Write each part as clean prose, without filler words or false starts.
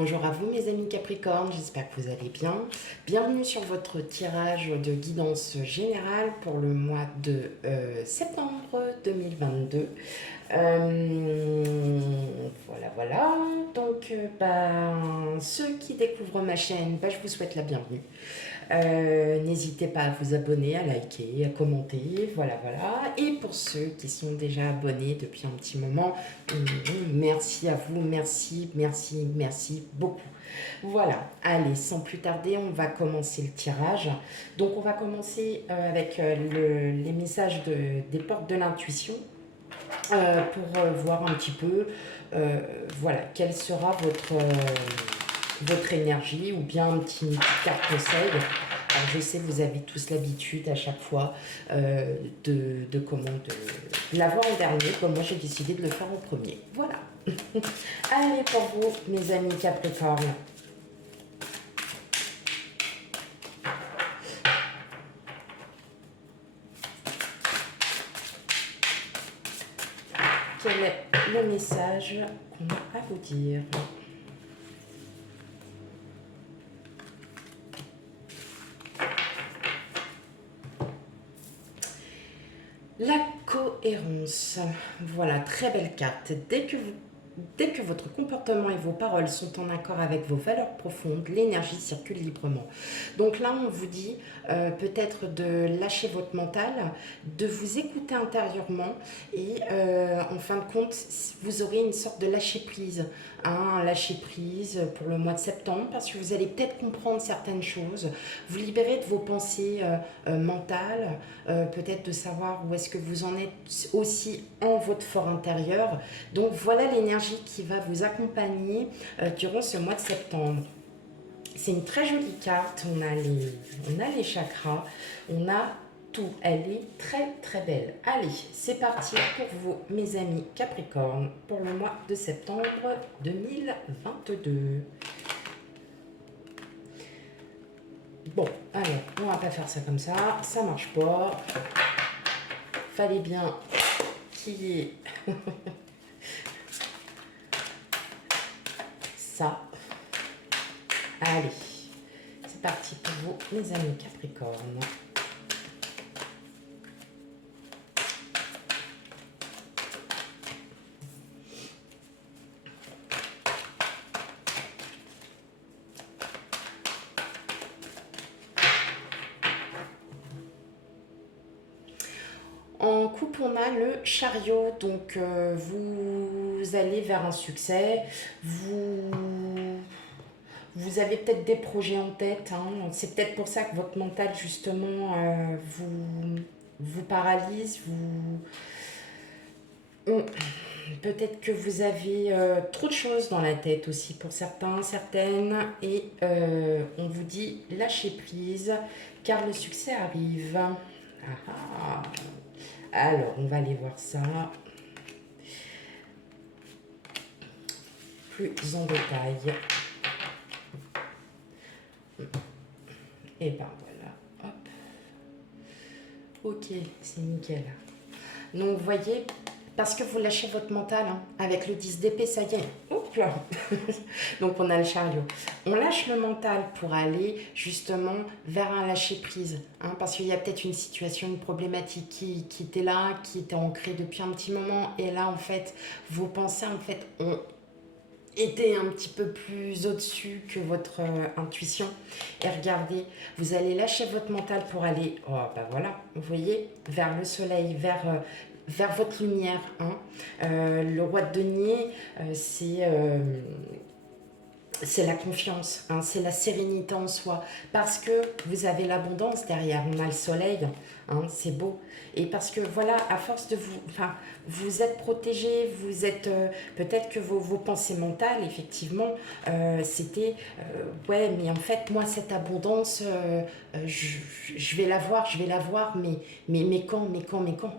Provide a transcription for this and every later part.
Bonjour à vous mes amis Capricorne, j'espère que vous allez bien. Bienvenue sur votre tirage de guidance générale pour le mois de septembre 2022. Voilà. Donc, ceux qui découvrent ma chaîne, je vous souhaite la bienvenue. N'hésitez pas à vous abonner, à liker, à commenter, voilà. Et pour ceux qui sont déjà abonnés depuis un petit moment, merci à vous, merci beaucoup. Voilà, allez, sans plus tarder, on va commencer le tirage. Donc on va commencer avec les messages des portes de l'intuition pour voir un petit peu, voilà, quelle sera votre énergie ou bien une petite carte conseil. Alors je sais, vous avez tous l'habitude à chaque fois de l'avoir en dernier, comme moi j'ai décidé de le faire en premier. Voilà. Allez pour vous, mes amis Capricorne. Quel est le message qu'on a à vous dire? La cohérence. Voilà, très belle carte. Dès que votre comportement et vos paroles sont en accord avec vos valeurs profondes, l'énergie circule librement. Donc là, on vous dit peut-être de lâcher votre mental, de vous écouter intérieurement et en fin de compte, vous aurez une sorte de lâcher prise. Un lâcher prise pour le mois de septembre parce que vous allez peut-être comprendre certaines choses, vous libérer de vos pensées mentales, peut-être de savoir où est-ce que vous en êtes aussi en votre fort intérieur. Donc voilà l'énergie qui va vous accompagner durant ce mois de septembre. C'est une très jolie carte, on a les chakras, on a tout, elle est très belle. Allez, c'est parti pour vous mes amis Capricorne pour le mois de septembre 2022. Bon, alors, on va pas faire ça comme ça marche pas. Fallait bien qu'il y ait ça. Allez, c'est parti pour vous, mes amis Capricorne. En couple, on a le chariot, donc vous allez vers un succès, vous avez peut-être des projets en tête, hein. C'est peut-être pour ça que votre mental justement vous paralyse, peut-être que vous avez trop de choses dans la tête aussi pour certains, certaines, et on vous dit lâchez prise car le succès arrive. Alors, on va aller voir ça plus en détail. Et ben voilà, hop. Ok, c'est nickel. Donc, vous voyez, parce que vous lâchez votre mental, hein, avec le 10 d'épée, ça y est. Oups. Donc, on a le chariot. On lâche le mental pour aller justement vers un lâcher-prise. Hein, parce qu'il y a peut-être une situation, une problématique qui était là, qui était ancrée depuis un petit moment. Et là, en fait, vos pensées, en fait, ont été un petit peu plus au-dessus que votre intuition. Et regardez, vous allez lâcher votre mental pour aller, voilà, vous voyez, vers le soleil, vers votre lumière. Hein. Le roi de denier, c'est la confiance, hein, c'est la sérénité en soi, parce que vous avez l'abondance derrière, on a le soleil, hein, c'est beau, et parce que voilà, à force de vous êtes protégé, vous êtes, peut-être que vos pensées mentales, effectivement, c'était, ouais, mais en fait, moi, cette abondance, je vais la voir, mais quand,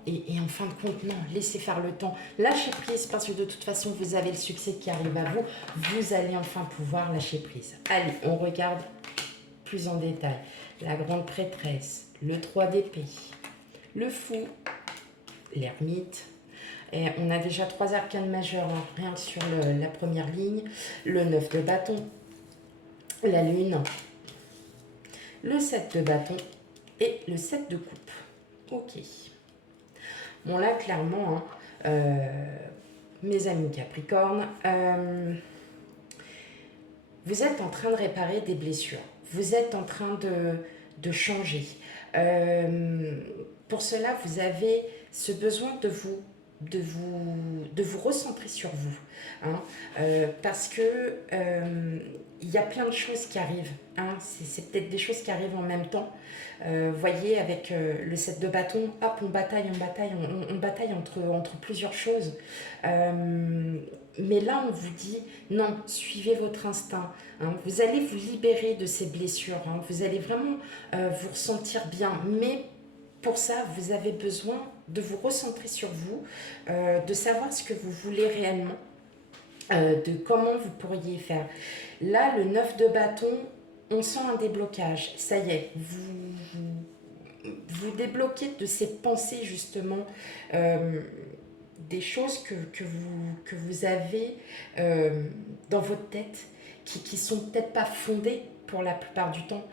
et en fin de compte, non, laissez faire le temps, lâchez prise, parce que de toute façon, vous avez le succès qui arrive à vous, vous allez enfin pouvoir lâcher prise. Allez, on regarde plus en détail. La grande prêtresse, le 3 d'épée, le fou, l'ermite, Et on a déjà 3 arcanes majeurs, hein, rien que sur la première ligne. Le 9 de bâton, la lune, le 7 de bâton et le 7 de coupe. Ok. Bon là, clairement, hein, mes amis Capricorne, vous êtes en train de réparer des blessures. Vous êtes en train de changer. Pour cela, vous avez ce besoin de vous recentrer sur vous. Hein, parce que il y a plein de choses qui arrivent. Hein, c'est peut-être des choses qui arrivent en même temps. Voyez, avec le 7 de bâton, hop, on bataille entre plusieurs choses. Mais là, on vous dit, non, suivez votre instinct. Hein, vous allez vous libérer de ces blessures. Hein, vous allez vraiment vous ressentir bien. Mais pour ça, vous avez besoin de vous recentrer sur vous, de savoir ce que vous voulez réellement, de comment vous pourriez faire. Là, le 9 de bâton, on sent un déblocage. Ça y est, vous débloquez de ces pensées, justement, des choses que vous avez dans votre tête, qui sont peut-être pas fondées pour la plupart du temps.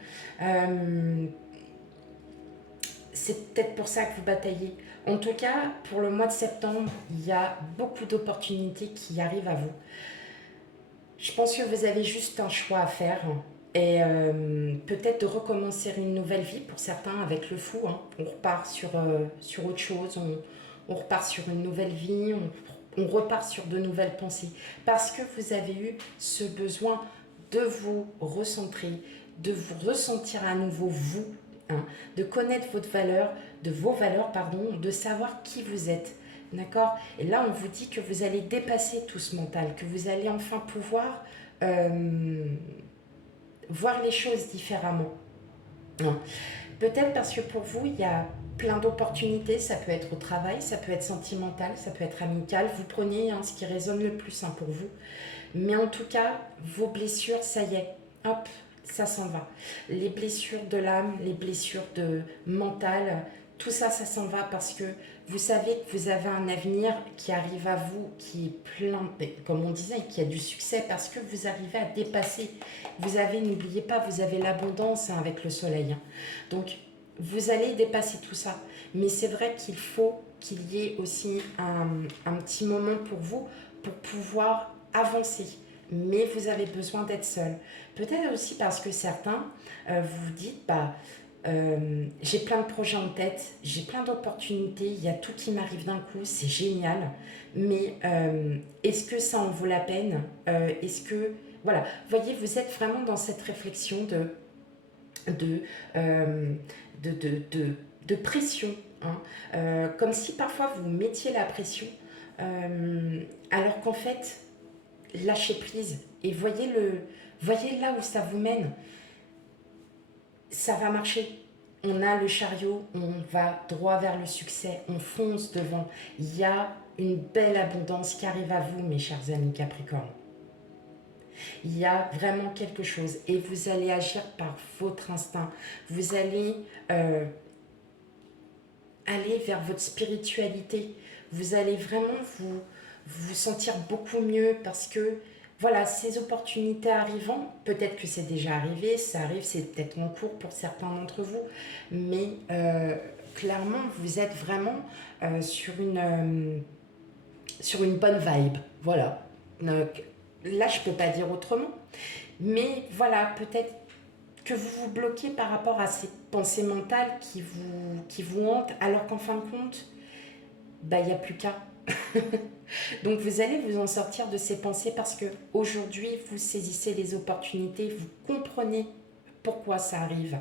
C'est peut-être pour ça que vous bataillez. En tout cas, pour le mois de septembre, il y a beaucoup d'opportunités qui arrivent à vous. Je pense que vous avez juste un choix à faire et peut-être de recommencer une nouvelle vie pour certains avec le fou. Hein. On repart sur autre chose, on repart sur une nouvelle vie, on repart sur de nouvelles pensées. Parce que vous avez eu ce besoin de vous recentrer, de vous ressentir à nouveau vous. Hein, de connaître votre valeur, vos valeurs, pardon, de savoir qui vous êtes. D'accord? Et là, on vous dit que vous allez dépasser tout ce mental, que vous allez enfin pouvoir voir les choses différemment. Hein. Peut-être parce que pour vous, il y a plein d'opportunités. Ça peut être au travail, ça peut être sentimental, ça peut être amical. Vous prenez ce qui résonne le plus pour vous. Mais en tout cas, vos blessures, ça y est, hop, ça s'en va. Les blessures de l'âme, les blessures mentales, tout ça, ça s'en va parce que vous savez que vous avez un avenir qui arrive à vous, qui est plein, comme on disait, qui a du succès parce que vous arrivez à dépasser. Vous avez, n'oubliez pas, vous avez l'abondance avec le soleil. Hein. Donc, vous allez dépasser tout ça. Mais c'est vrai qu'il faut qu'il y ait aussi un petit moment pour vous pour pouvoir avancer. Mais vous avez besoin d'être seul. Peut-être aussi parce que certains, vous vous dites, j'ai plein de projets en tête, j'ai plein d'opportunités, il y a tout qui m'arrive d'un coup, c'est génial. Mais est-ce que ça en vaut la peine? Est-ce que... Voilà, vous voyez, vous êtes vraiment dans cette réflexion de, euh, de pression. Hein. Comme si parfois vous mettiez la pression, alors qu'en fait, lâchez prise et voyez là où ça vous mène. Ça va marcher. On a le chariot, on va droit vers le succès, on fonce devant. Il y a une belle abondance qui arrive à vous, mes chers amis Capricorne. Il y a vraiment quelque chose et vous allez agir par votre instinct. Vous allez aller vers votre spiritualité. Vous allez vraiment vous sentir beaucoup mieux parce que voilà, ces opportunités arrivant, peut-être que c'est déjà arrivé, ça arrive, c'est peut-être en cours pour certains d'entre vous, mais clairement, vous êtes vraiment sur une bonne vibe. Voilà. Donc, là, je ne peux pas dire autrement, mais voilà, peut-être que vous vous bloquez par rapport à ces pensées mentales qui vous hantent, alors qu'en fin de compte, il n'y a plus qu'à. Donc vous allez vous en sortir de ces pensées parce que aujourd'hui vous saisissez les opportunités, vous comprenez pourquoi ça arrive,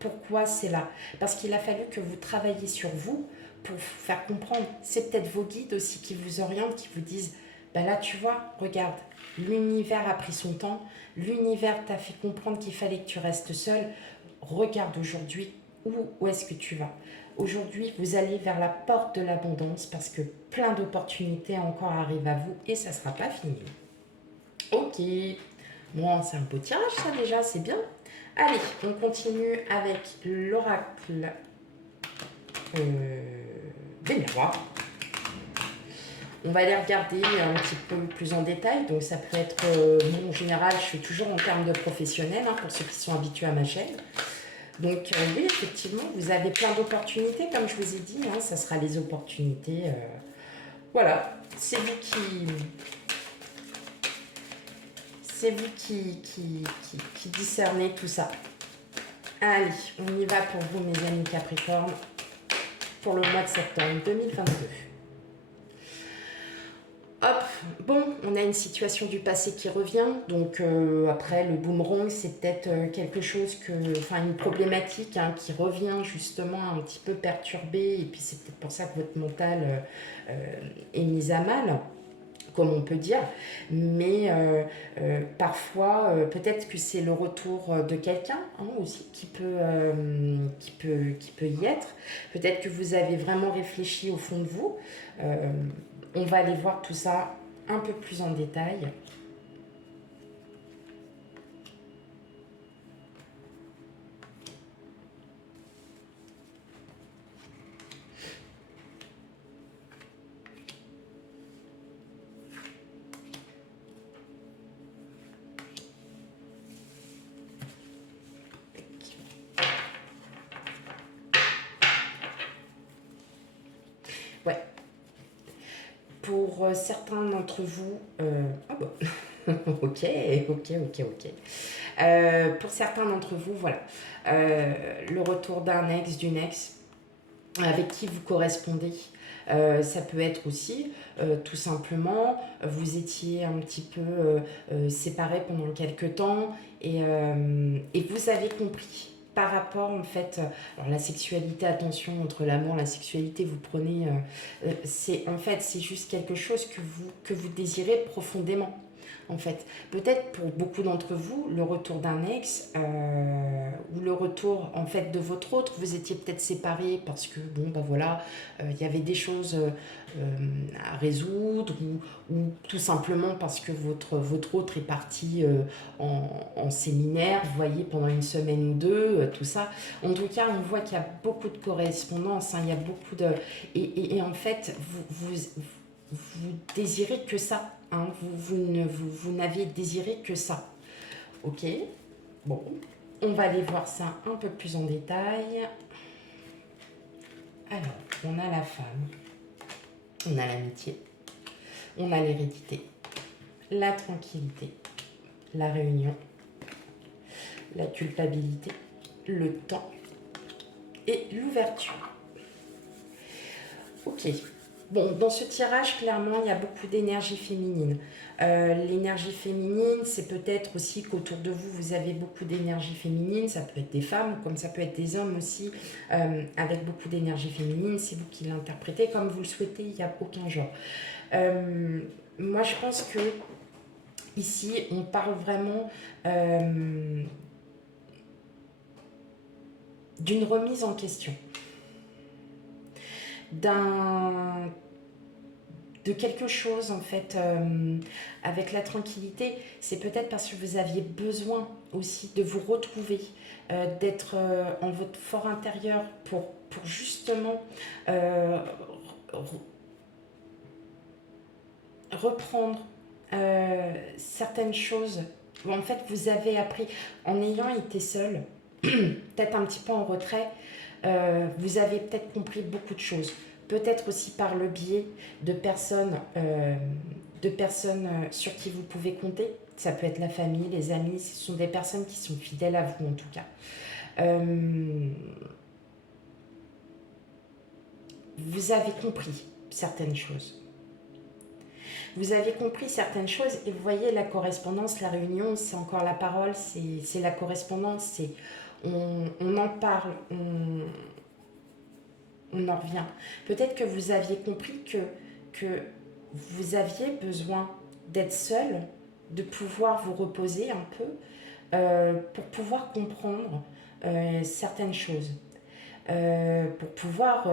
pourquoi c'est là. Parce qu'il a fallu que vous travailliez sur vous pour vous faire comprendre. C'est peut-être vos guides aussi qui vous orientent, qui vous disent, là tu vois, regarde, l'univers a pris son temps, l'univers t'a fait comprendre qu'il fallait que tu restes seul. Regarde aujourd'hui où est-ce que tu vas. Aujourd'hui, vous allez vers la porte de l'abondance parce que plein d'opportunités encore arrivent à vous et ça ne sera pas fini. Ok, bon, c'est un beau tirage ça déjà, c'est bien. Allez, on continue avec l'oracle des miroirs. On va les regarder un petit peu plus en détail. Donc ça peut être, bon, en général, je fais toujours en termes de professionnels, hein, pour ceux qui sont habitués à ma chaîne. Donc oui, effectivement, vous avez plein d'opportunités, comme je vous ai dit, hein, ça sera les opportunités. Voilà, c'est vous qui discernez tout ça. Allez, on y va pour vous, mes amis Capricorne, pour le mois de septembre 2022. Hop, bon, on a une situation du passé qui revient, donc après le boomerang, c'est peut-être quelque chose enfin une problématique, hein, qui revient justement un petit peu perturbée, et puis c'est peut-être pour ça que votre mental est mis à mal, comme on peut dire, mais parfois peut-être que c'est le retour de quelqu'un, hein, aussi qui peut y être. Peut-être que vous avez vraiment réfléchi au fond de vous. Euh, on va aller voir tout ça un peu plus en détail. Ouais, pour certains d'entre vous, ah bon, ok, ok, ok, ok. Pour certains d'entre vous, voilà, le retour d'un ex, d'une ex, avec qui vous correspondez. Ça peut être aussi, tout simplement, vous étiez un petit peu séparés pendant quelques temps, et vous avez compris par rapport, en fait, alors la sexualité, attention, entre l'amour, la sexualité, vous prenez, c'est en fait, c'est juste quelque chose que vous désirez profondément. En fait, peut-être pour beaucoup d'entre vous, le retour d'un ex, ou le retour en fait de votre autre, vous étiez peut-être séparés parce que bon bah voilà, il y avait des choses à résoudre, ou tout simplement parce que votre autre est parti en séminaire, vous voyez, pendant une semaine ou deux, tout ça. En tout cas, on voit qu'il y a beaucoup de correspondance, hein, il y a beaucoup de... Et en fait, vous désirez que ça, hein, vous n'avez désiré que ça. Ok, bon, on va aller voir ça un peu plus en détail. Alors, on a la femme, on a l'amitié, on a l'hérédité, la tranquillité, la réunion, la culpabilité, le temps et l'ouverture. Ok. Bon, dans ce tirage, clairement, il y a beaucoup d'énergie féminine. L'énergie féminine, c'est peut-être aussi qu'autour de vous, vous avez beaucoup d'énergie féminine. Ça peut être des femmes, comme ça peut être des hommes aussi, avec beaucoup d'énergie féminine. C'est vous qui l'interprétez comme vous le souhaitez, il n'y a aucun genre. Moi, je pense que ici, on parle vraiment d'une remise en question, de quelque chose en fait, avec la tranquillité. C'est peut-être parce que vous aviez besoin aussi de vous retrouver, d'être en votre fort intérieur pour justement reprendre certaines choses. En fait, vous avez appris en ayant été seul, peut-être un petit peu en retrait, vous avez peut-être compris beaucoup de choses. Peut-être aussi par le biais de personnes sur qui vous pouvez compter. Ça peut être la famille, les amis, ce sont des personnes qui sont fidèles à vous en tout cas. Vous avez compris certaines choses. Vous avez compris certaines choses, et vous voyez la correspondance, la réunion, c'est encore la parole, c'est la correspondance, on en parle, on en revient. Peut-être que vous aviez compris que vous aviez besoin d'être seul, de pouvoir vous reposer un peu, pour pouvoir comprendre certaines choses. Pour pouvoir,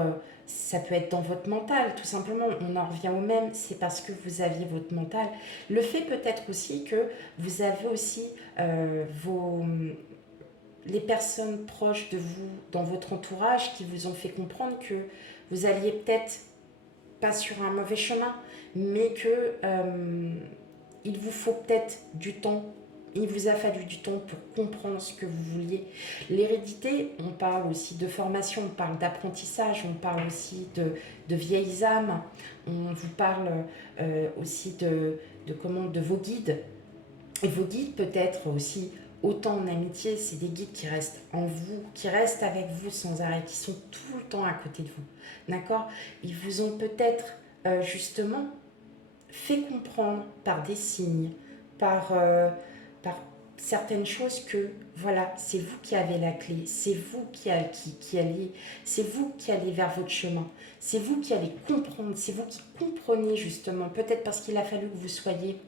ça peut être dans votre mental, tout simplement, on en revient au même, c'est parce que vous aviez votre mental. Le fait peut-être aussi que vous avez aussi les personnes proches de vous, dans votre entourage, qui vous ont fait comprendre que vous alliez peut-être pas sur un mauvais chemin, mais que il vous faut peut-être du temps. Il vous a fallu du temps pour comprendre ce que vous vouliez. L'hérédité, on parle aussi de formation, on parle d'apprentissage, on parle aussi de vieilles âmes, on vous parle aussi de vos guides. Et vos guides peut-être aussi, autant en amitié, c'est des guides qui restent en vous, qui restent avec vous sans arrêt, qui sont tout le temps à côté de vous. D'accord? Ils vous ont peut-être justement fait comprendre par des signes, par certaines choses que voilà, c'est vous qui avez la clé, c'est vous qui allez, c'est vous qui allez vers votre chemin, c'est vous qui allez comprendre, c'est vous qui comprenez justement, peut-être parce qu'il a fallu que vous soyez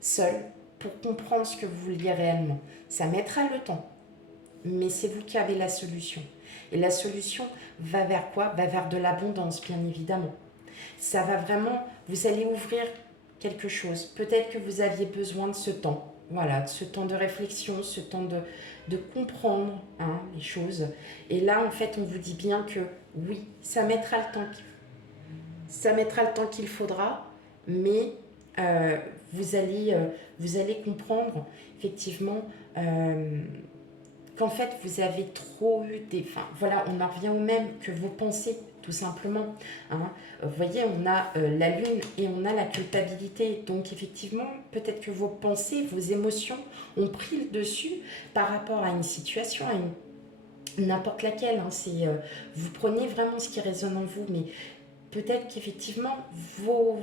seul pour comprendre ce que vous vouliez réellement. Ça mettra le temps, mais c'est vous qui avez la solution. Et la solution va vers quoi? Va vers de l'abondance, bien évidemment. Ça va vraiment, vous allez ouvrir quelque chose. Peut-être que vous aviez besoin de ce temps, voilà, de ce temps de réflexion, ce temps de comprendre les choses. Et là, en fait, on vous dit bien que oui, ça mettra le temps qu'il faudra, mais vous allez comprendre effectivement qu'en fait vous avez trop eu des... Enfin voilà, on en revient au même que vos pensées, tout simplement. Vous voyez, on a la lune et on a la culpabilité. Donc effectivement, peut-être que vos pensées, vos émotions ont pris le dessus par rapport à une situation, à n'importe laquelle. Vous prenez vraiment ce qui résonne en vous, mais peut-être qu'effectivement, vos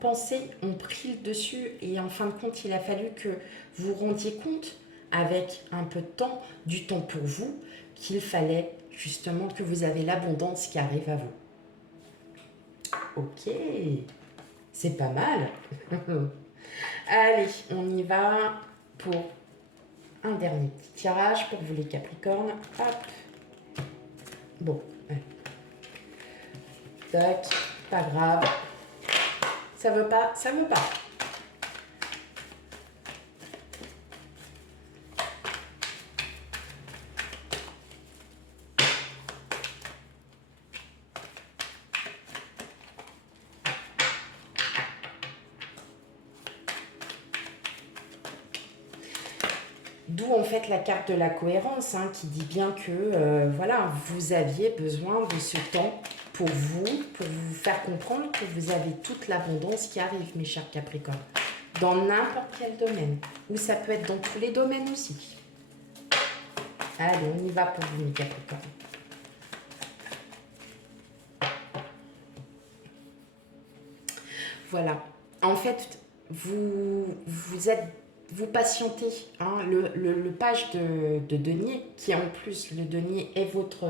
pensées ont pris le dessus et en fin de compte, il a fallu que vous rendiez compte, avec un peu de temps, du temps pour vous, qu'il fallait justement que vous avez l'abondance qui arrive à vous. Ok, c'est pas mal. Allez, on y va pour un dernier petit tirage pour vous les Capricornes. Hop. Bon, allez. Tac, pas grave. Ça veut pas, ça veut pas. D'où en fait la carte de la cohérence qui dit bien que voilà, vous aviez besoin de ce temps pour vous faire comprendre que vous avez toute l'abondance qui arrive, mes chers Capricornes, dans n'importe quel domaine, ou ça peut être dans tous les domaines aussi. Allez, on y va pour vous, mes Capricornes. Voilà. En fait, vous patientez. Le page de denier, qui en plus, le denier est votre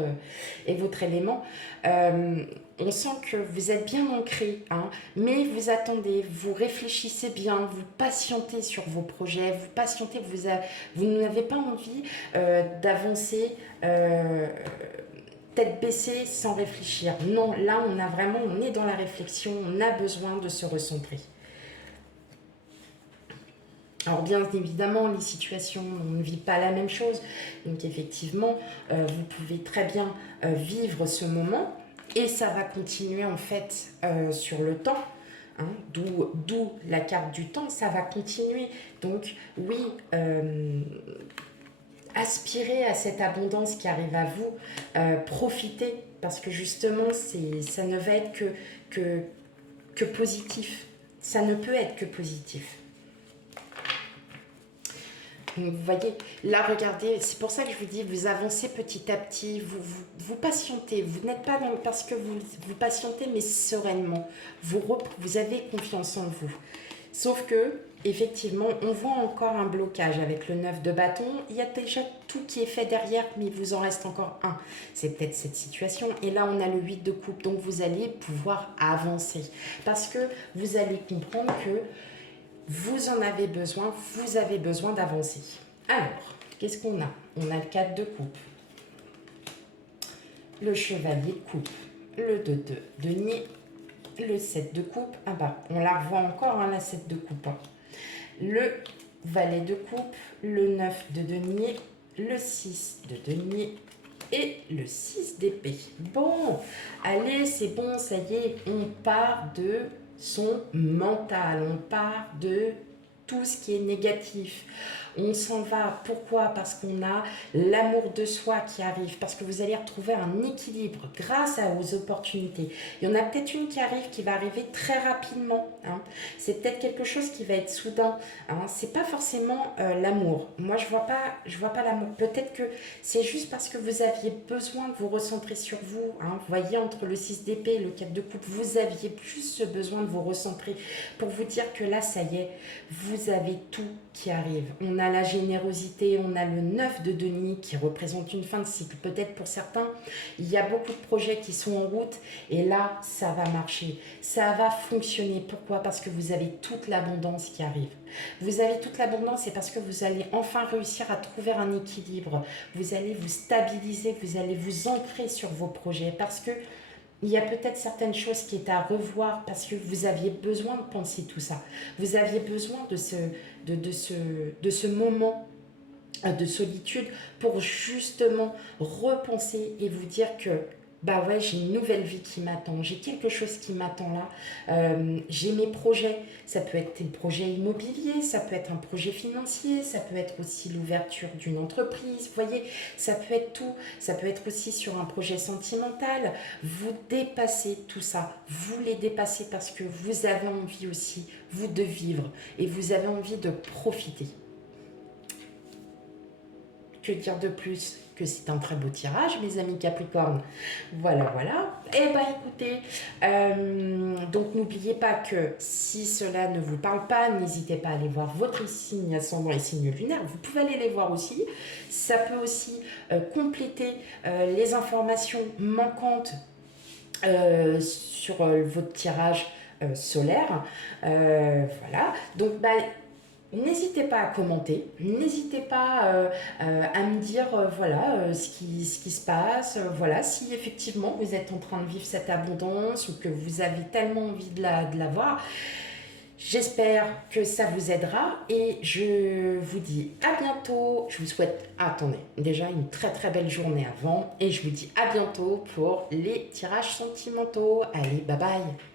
élément, on sent que vous êtes bien ancré, mais vous attendez, vous réfléchissez bien, vous patientez sur vos projets, vous patientez, vous n'avez pas envie d'avancer tête baissée sans réfléchir. Non, là on est dans la réflexion, on a besoin de se recentrer. Alors bien évidemment, les situations, on ne vit pas la même chose. Donc effectivement, vous pouvez très bien vivre ce moment et ça va continuer en fait sur le temps. D'où la carte du temps, ça va continuer. Donc oui, aspirez à cette abondance qui arrive à vous, profitez parce que justement, ça ne va être que positif. Ça ne peut être que positif. Donc, vous voyez, là, regardez, c'est pour ça que je vous dis, vous avancez petit à petit, vous patientez, vous n'êtes pas parce que vous patientez, mais sereinement. Vous avez confiance en vous. Sauf que, effectivement, on voit encore un blocage avec le 9 de bâton. Il y a déjà tout qui est fait derrière, mais il vous en reste encore un. C'est peut-être cette situation. Et là, on a le 8 de coupe, donc vous allez pouvoir avancer. Parce que vous allez comprendre que vous en avez besoin, vous avez besoin d'avancer. Alors, qu'est-ce qu'on a? On a le 4 de coupe, le chevalier de coupe, le 2 de denier, le 7 de coupe. Ah bah, on la revoit encore, la 7 de coupe. Le valet de coupe, le 9 de denier, le 6 de denier, et le 6 d'épée. Bon, allez, c'est bon, ça y est, on part de son mental, on part de tout ce qui est négatif. On s'en va. Pourquoi? Parce qu'on a l'amour de soi qui arrive, parce que vous allez retrouver un équilibre grâce aux opportunités. Il y en a peut-être une qui arrive, qui va arriver très rapidement. Hein. C'est peut-être quelque chose qui va être soudain. Hein. C'est pas forcément l'amour. Moi, je vois pas l'amour. Peut-être que c'est juste parce que vous aviez besoin de vous recentrer sur vous. Hein. Vous voyez, entre le 6 d'épée et le 4 de coupe, vous aviez plus ce besoin de vous recentrer pour vous dire que là, ça y est, vous avez tout qui arrive. On a la générosité, on a le 9 de denier qui représente une fin de cycle. Peut-être pour certains, il y a beaucoup de projets qui sont en route et là, ça va marcher. Ça va fonctionner. Pourquoi? Parce que vous avez toute l'abondance qui arrive. Vous avez toute l'abondance et parce que vous allez enfin réussir à trouver un équilibre. Vous allez vous stabiliser, vous allez vous ancrer sur vos projets parce que il y a peut-être certaines choses qui est à revoir parce que vous aviez besoin de penser tout ça. Vous aviez besoin de ce moment de solitude pour justement repenser et vous dire que bah ouais, j'ai une nouvelle vie qui m'attend, j'ai quelque chose qui m'attend là, j'ai mes projets, ça peut être des projets immobiliers, ça peut être un projet financier, ça peut être aussi l'ouverture d'une entreprise, vous voyez, ça peut être tout, ça peut être aussi sur un projet sentimental, vous dépassez tout ça, vous les dépassez parce que vous avez envie aussi, vous, de vivre et vous avez envie de profiter. Que dire de plus que c'est un très beau tirage, mes amis Capricorne. Voilà, voilà. Eh bien, écoutez, donc n'oubliez pas que si cela ne vous parle pas, n'hésitez pas à aller voir votre signe ascendant et signe lunaire. Vous pouvez aller les voir aussi. Ça peut aussi compléter les informations manquantes sur votre tirage solaire. Voilà. Donc, bah, n'hésitez pas à commenter, n'hésitez pas à me dire voilà ce qui se passe, voilà si effectivement vous êtes en train de vivre cette abondance ou que vous avez tellement envie de la voir. J'espère que ça vous aidera et je vous dis à bientôt. Je vous souhaite, attendez, déjà une très très belle journée avant et je vous dis à bientôt pour les tirages sentimentaux. Allez, bye bye.